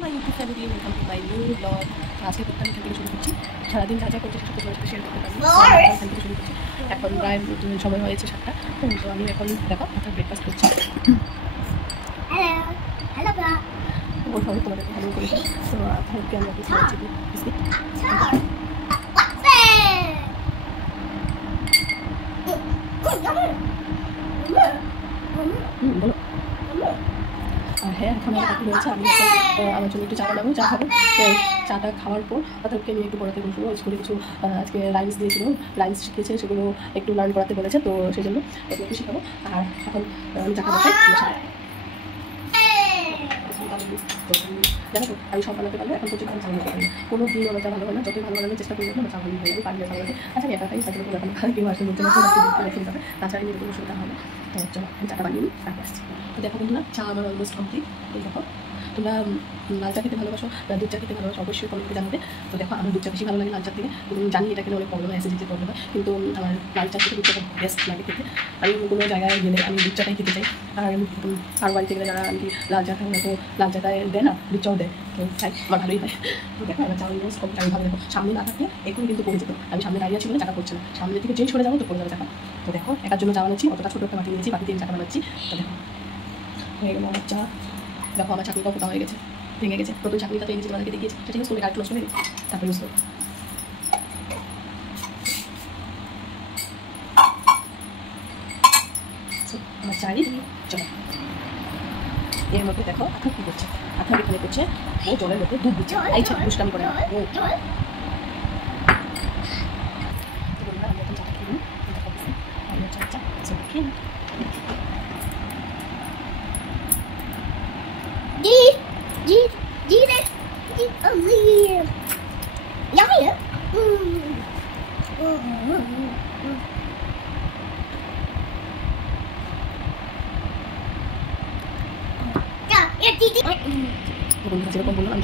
My YouTube family, welcome to my new blog. আজকে ব্লগটা আমি এখান থেকে শুরু করছি। সারাদিন যা যা করছি সেটা তোমার সাথে শেয়ার করতে পারি। এখান থেকে শুরু করছি। এখন প্রায় সময় হয়েছে 7টা। তো আমি এখন দেখো মাথার ব্রেকফাস্ট করছি। ওর সবাই তোমাদেরকে হ্যালো করেছি। তো আজকে আমি আপনি খাওয়াচ্ছি বিস্কিট। বলো। হ্যাঁ, এখন আমার বাকি রয়েছে। আমি আমার জন্য একটু চা বানাবো, চা খাবো। তো চাটা খাওয়ার পর তাদেরকে নিয়ে একটু পড়াতে বসবো। স্কুলে কিছু আজকে রাইমস দিয়েছিল, রাইমস শিখিয়েছে, সেগুলো একটু লার্ন করাতে বলেছে। তো সেই জন্য এগুলো একটু শিখাবো। আর এখন আমি চাটা বানাই। দেখো আমি সব বানাতে পারলে এখন পর্যন্ত আমি চা বানাতে পারি। কোনো দিন আমার চা ভালো হয় না, যতই ভালো বানানোর চেষ্টা করি না চা ভালো হয়। আমি পারি না চা বানাতে। আচ্ছা একা খাই, তার জন্য এখন কেউ আসলে বলতে পারে তাছাড়া নিয়ে কোনো অসুবিধা হয় না। তো চলো আমি চাটা বানিয়ে নিই, তারপরে আসছি। তো দেখো বন্ধুরা, চা আমার অলমোস্ট কমপ্লিট। এই দেখো, তোমরা লাল চা খেতে ভালোবাসো, দুধ চা খেতে ভালোবাসো, অবশ্যই কমেন্টে জানাবে। তো দেখো আমার দুধ চা বেশি ভালো লাগে লাল চা থেকে। জানি এটা খেলে অনেক প্রবলেম হয়, অ্যাসিডিটির প্রবলেম হয়, কিন্তু আমার লাল চা থেকে দুধ চাটা বেস্ট লাগে খেতে। আমি কোনো জায়গায় গেলে আমি দুধ চাটাই খেতে চাই। আর বাড়িতে গেলে যারা আমি কি লাল চা খাই না, তো লাল চাটায় দেয় না, দুধ চাও দেয়, তো খাই, আমার ভালোই হয়। তো দেখো আমার চা অলমোস্ট কমপ্লিট। আমি ভালো দেখো সামনে না থাকলে এখন কিন্তু পড়ে যেত। আমি সামনে দাঁড়িয়ে আছি বলে চাটা করছে না, সামনে থেকে যেই সরে যাবো তো পড়ে যাবে চাটা। তো দেখো একার জন্য চা বানাচ্ছি, অতটা ছোটো একটা বাটি নিয়েছি, বাটিতে আমি চাটা বানাচ্ছি। তো দেখো হয়ে গেল আমার চা। দেখো আমার চাকরিটাও ফোটা হয়ে গেছে, ভেঙে গেছে। নতুন চাকরিটা তো এনেছি তোমাদেরকে দেখিয়েছি, সেটা ইউজ করে আরেকটু নষ্ট হয়ে তারপরে ইউজ করো। আমার চাই চলো। এর মধ্যে দেখো আথা কী করছে, আথা এখানে করছে ও জলের মধ্যে দুধ দিচ্ছে। এই ছেলে দুষ্টামি করে না ও। আমি এখন চাটা খেয়ে নিই, আমি চা খেয়ে নিই। যেরকম বললাম আমি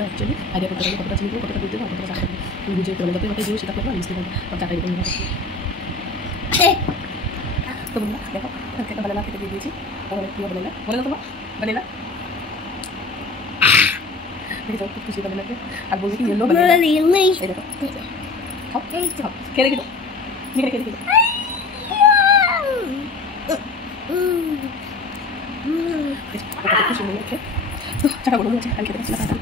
অ্যাকচুয়ালি আইডিয়া করতে পারি কতটা চিনি কতটা দুধ দেবো, কতটা চা খাবো, বুঝে তো যতই মাথায় জিনিস সেটা করবো আমি বুঝতে পারবো চাটা এরকম। তো বললাম দেখো একটা বানানা খেতে দিয়ে দিয়েছি। অনেক প্রিয় বানানা, বলে না তোমার বানানা দেখে যাও, খুব খুশি বানানাকে। আর বলছি কি ইয়েলো বানানা, এই দেখো খাও খাও, খেয়ে দেখি তো খেয়ে দেখি তো খুশি মনে হচ্ছে। তো চাটা বলুন হচ্ছে আমি খেতে পারছি না তাড়াতাড়ি।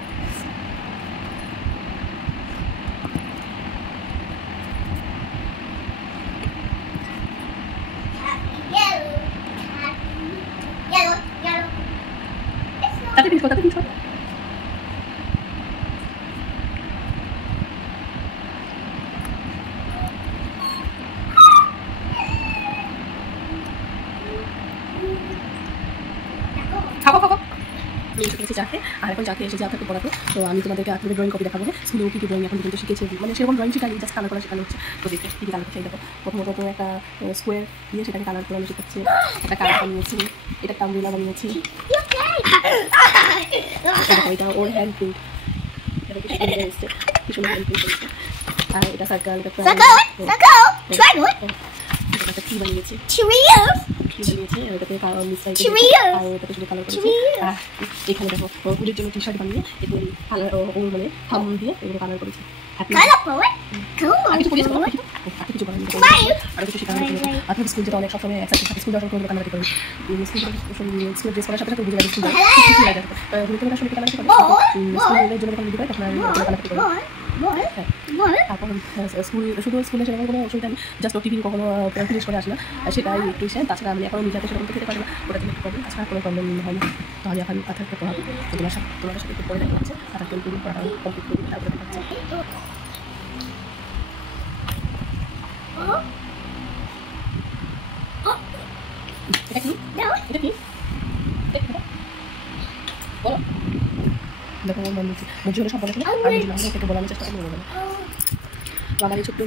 তাতে ফিনিশ কর, তাতে ফিনিশ কর। খাবো খাবো আমি খেয়েছি চা খেয়ে। আর এখন চা খেয়ে এসেছি আপনাকে পড়াতে। তো আমি তোমাদেরকে আপনাদের ড্রয়িং কপি দেখাবো। স্কুলেও কী কী ড্রয়িং এখন পর্যন্ত শিখেছি, মানে সেরকম ড্রয়িং শেখানি, জাস্ট কালার করা শেখানো হচ্ছে। তো দেখে কী কী কালার করছে দেখো। প্রথমত তো একটা স্কোয়ার দিয়ে সেটাকে কালার করে আমি শেখাচ্ছি। একটা কালার বানিয়েছি, এটা একটা আমব্রেলা বানিয়েছি। এটা ওর হ্যান্ড প্রিন্ট, এটা কি সুন্দর এসছে, কি সুন্দর হ্যান্ড প্রিন্ট করেছে। আর এটা সার্কেল, এটা একটা কি বানিয়েছি, এটাতে শুধু কালার করেছি। আর এখানে দেখো পুজোর জন্য টি শার্ট বানিয়ে এতে কালার ওর মানে থাম দিয়ে এগুলো কালার করেছি। আপনার স্কুল যেটা অনেক সবসময় স্কুল যাওয়ার সময় কান্নাকাটি করি, স্কুল ড্রেস করার সাথে সাথে বুঝে লাগে স্কুল স্কুলের জন্য যখন দিতে তখন কান্নাকাটি করি। তারপর শুধু স্কুলে সেরকম কোনো অসুবিধা নেই, জাস্ট টিফিন কখনো ফিনিশ করে আসে না, সেটাই একটু ইসে। তাছাড়া আমি এখনও নিজে হাতে সেরকম খেতে পারি না, ওটা থেকে একটু প্রবলেম, তাছাড়া কোনো প্রবলেম হয় না। তো আমি এখন আথারকে পড়াবো, তোমাদের সাথে একটু পরে দেখা যাচ্ছে। আথারকে পুরো পড়া কমপ্লিট করি, তারপরে দেখা যাচ্ছে। এটা কি এটা কি বলো। দেখো ওর মন দিচ্ছি বুঝি হলে সব বলে ফেলে, আর বুঝি না ওকে বলানোর চেষ্টা করবো বলে। তো আমার এই ছোট্ট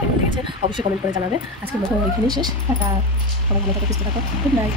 কেমন লেগেছে অবশ্যই কমেন্ট করে জানাবে। আজকের মতো এখানেই শেষ। টাটা, সবাই ভালো থাকো, সুস্থ থাকো, গুড নাইট।